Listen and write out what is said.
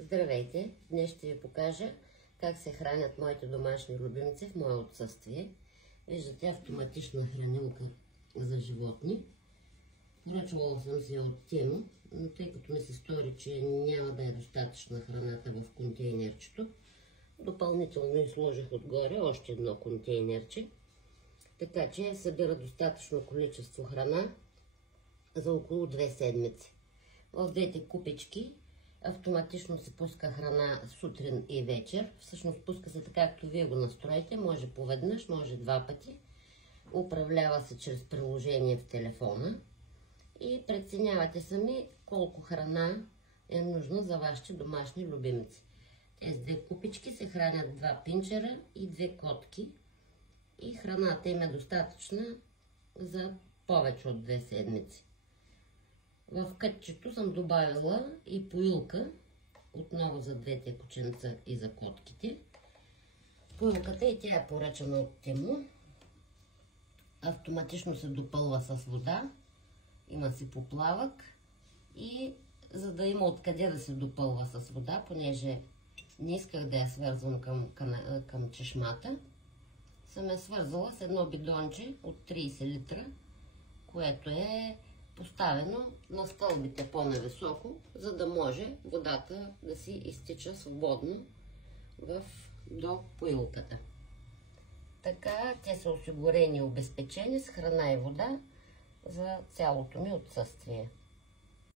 Здравейте! Днес ще ви покажа как се хранят моите домашни любимци в мое отсъствие. Виждате автоматична хранилка за животни. Поръчвала съм се от Тему, но тъй като ми се стори, че няма да е достатъчна храната в контейнерчето, допълнително изложих отгоре още едно контейнерче, така че събира достатъчно количество храна за около 2 седмици. В двете купички автоматично се пуска храна сутрин и вечер. Всъщност пуска се така, както вие го настроите. Може поведнъж, може 2 пъти. Управлява се чрез приложение в телефона. И преценявате сами колко храна е нужна за вашите домашни любимци. Тези 2 купички се хранят 2 пинчера и 2 котки. И храната им е достатъчна за повече от 2 седмици. В кътчето съм добавила и поилка, отново за 2 кученца и за котките. Поилката и тя е поръчана от Тему. Автоматично се допълва с вода. Има си поплавък и за да има откъде да се допълва с вода, понеже не исках да я свързвам към чешмата, съм я свързала с едно бидонче от 30 литра, което е поставено на стълбите по-нависоко, за да може водата да си изтича свободно до поилката. Така те са осигурени и обезпечени с храна и вода за цялото ми отсъствие.